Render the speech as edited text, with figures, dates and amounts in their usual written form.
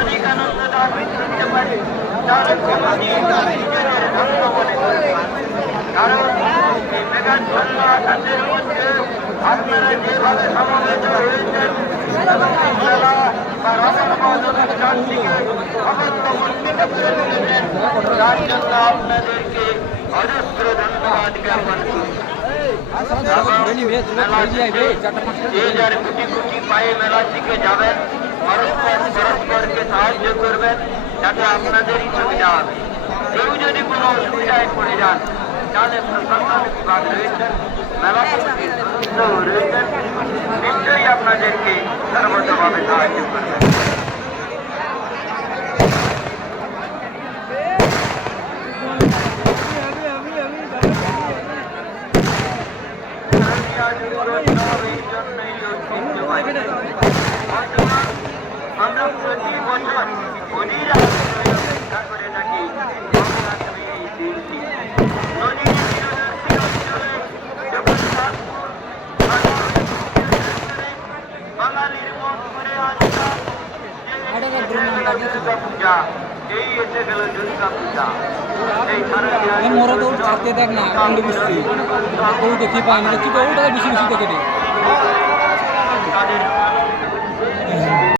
অনেক আনন্দ দান করতে পারে তাহলে কোনোদিন নিজেদের ধন্য মনে করবে কারণ এই মেঘাচ্ছন্ন আকাশের মধ্যে আপনারা যেভাবে সমবেত হয়েছেন এবং এই মেলা বা রমণময় অনুষ্ঠানটিকে অবলম্বিত করে তুলেছেন তার জন্য আপনাদেরকে অজস্র ধন্যবাদ জ্ঞাপন করি। যে যার কোটি কোটি পায়ে মেলার দিকে যাবেন, পরস্পরকে সাহায্য করবেন যাতে আপনাদেরই সুবিধা হবে। কেউ যদি কোনো অসুবিধায় পড়ে যান তাহলে প্রশাসন বিভাগ রয়েছেন, মেলা কমিটির সদস্যও রয়েছেন, নিশ্চয়ই আপনাদেরকে সর্বতভাবে সাহায্য করবেন। আমরা প্রতি বছর অধীর অপেক্ষা করে থাকি এই দিনটি। নদীর তীরবর্তী অঞ্চলে জগন্নাথপুর বাঙালির মন করে আসা দুর্গা পূজা, এই এসে গেল দুর্গা পূজা। মোরা তো থাকতে দেখ না কান্ডে বুঝছি দেখি পাইনি কি তো ওটা বেশি বেশি দেখে